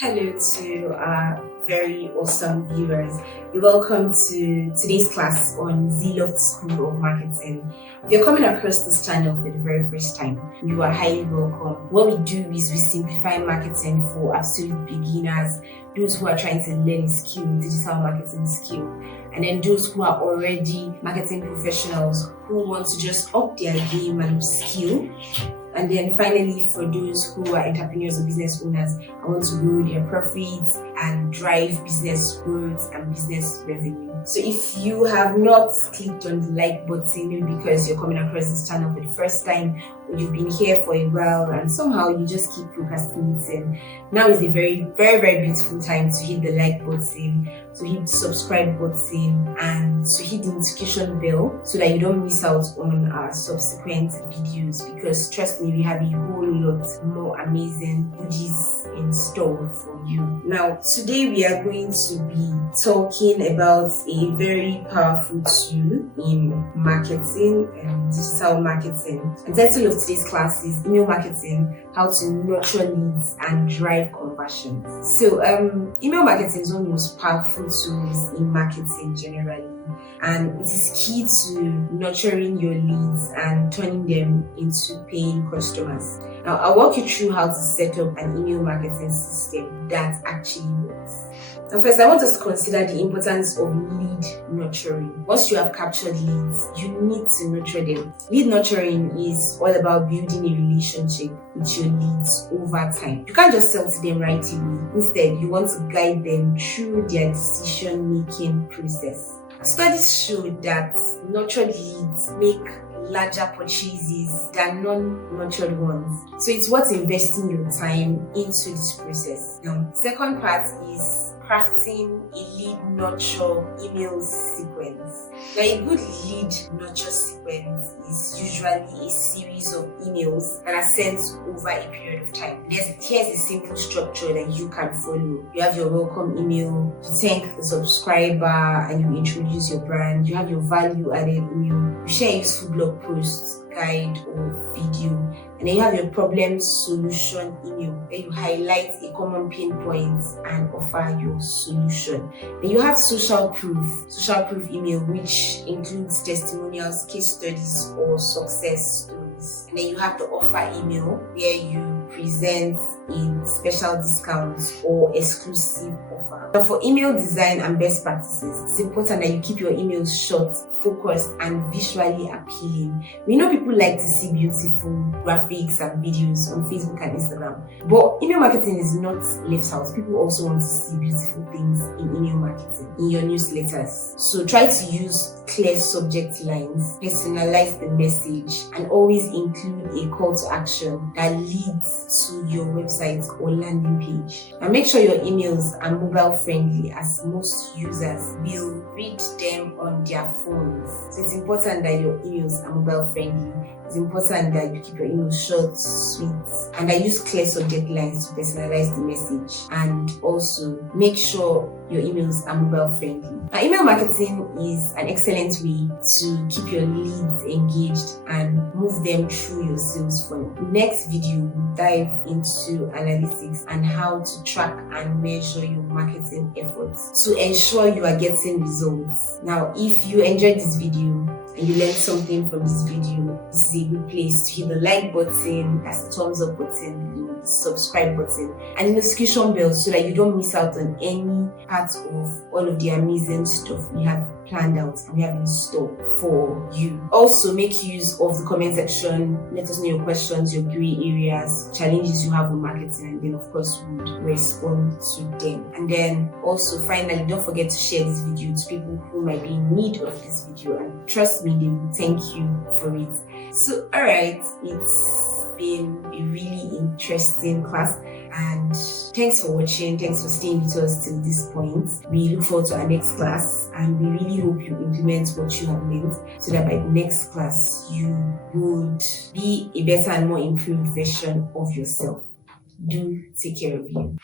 Hello to our very awesome viewers. You're welcome to today's class on Zealot School of Marketing. If you're coming across this channel for the very first time, you are highly welcome. What we do is we simplify marketing for absolute beginners, those who are trying to learn a skill, digital marketing skill, and then those who are already marketing professionals who want to just up their game and skill. And then finally, for those who are entrepreneurs or business owners and want to grow their profits and drive business growth and business revenue. So if you have not clicked on the like button, maybe because you're coming across this channel for the first time, or you've been here for a while and somehow you just keep procrastinating, now is a very, very, very beautiful time to hit the like button, to hit the subscribe button, and to hit the notification bell so that you don't miss out on our subsequent videos, because trust me, we have a whole lot more amazing goodies in store for you. Now, today we are going to be talking about a very powerful tool in marketing and digital marketing. The title of today's class is Email Marketing: How to Nurture Leads and Drive Conversions. So, email marketing is one of the most powerful tools in marketing generally, and it is key to nurturing your leads and turning them into paying customers. Now, I'll walk you through how to set up an email marketing system that actually works. Now, first, I want us to consider the importance of lead nurturing. Once you have captured leads, you need to nurture them. Lead nurturing is all about building a relationship with your leads over time. You can't just sell to them right away. Instead, you want to guide them through their decision-making process. Studies show that nurtured leads make larger purchases than non-nurtured ones. So it's worth investing your time into this process. Now, second part is crafting a lead nurture email sequence. Now, a good lead nurture sequence is usually a series of emails that are sent over a period of time. Here's a simple structure that you can follow. You have your welcome email, you thank the subscriber and you introduce your brand. You have your value added email, you share a useful blog post, guide or video, and then you have your problem solution email where you highlight a common pain point and offer your solution. Then you have social proof email, which includes testimonials, case studies or success stories. And then you have the offer email where you present a special discount or exclusive offer. Now, for email design and best practices, it's important that you keep your emails short, focused and visually appealing. We know people like to see beautiful graphics and videos on Facebook and Instagram, but email marketing is not left out. People also want to see beautiful things in email marketing, in your newsletters. So try to use clear subject lines, personalize the message, and always include a call to action that leads to your website or landing page. And make sure your emails are mobile friendly, as most users will read them on their phones. So it's important that your emails are mobile friendly. It's important that you keep your emails short, sweet, and that use clear subject lines to personalize the message. And also make sure your emails are mobile friendly. Now, email marketing is an excellent way to keep your leads engaged and move them through your sales funnel. Next video, we'll dive into analytics and how to track and measure your marketing efforts to ensure you are getting results. Now, if you enjoyed this video and you learned something from this video, this is a good place to hit the like button, that's the thumbs up button, the subscribe button, and the notification bell so that you don't miss out on any part of all of the amazing stuff we have planned out and we have in store for you. Also, make use of the comment section. Let us know your questions, your gray areas, challenges you have with marketing, and then of course we would respond to them. And then also finally, don't forget to share this video to people who might be in need of this video, and trust me, they will thank you for it. So alright, it's been a really interesting class, and thanks for watching, thanks for staying with us till this point. We look forward to our next class, and we really hope you implement what you have learned so that by the next class you would be a better and more improved version of yourself. Do take care of you.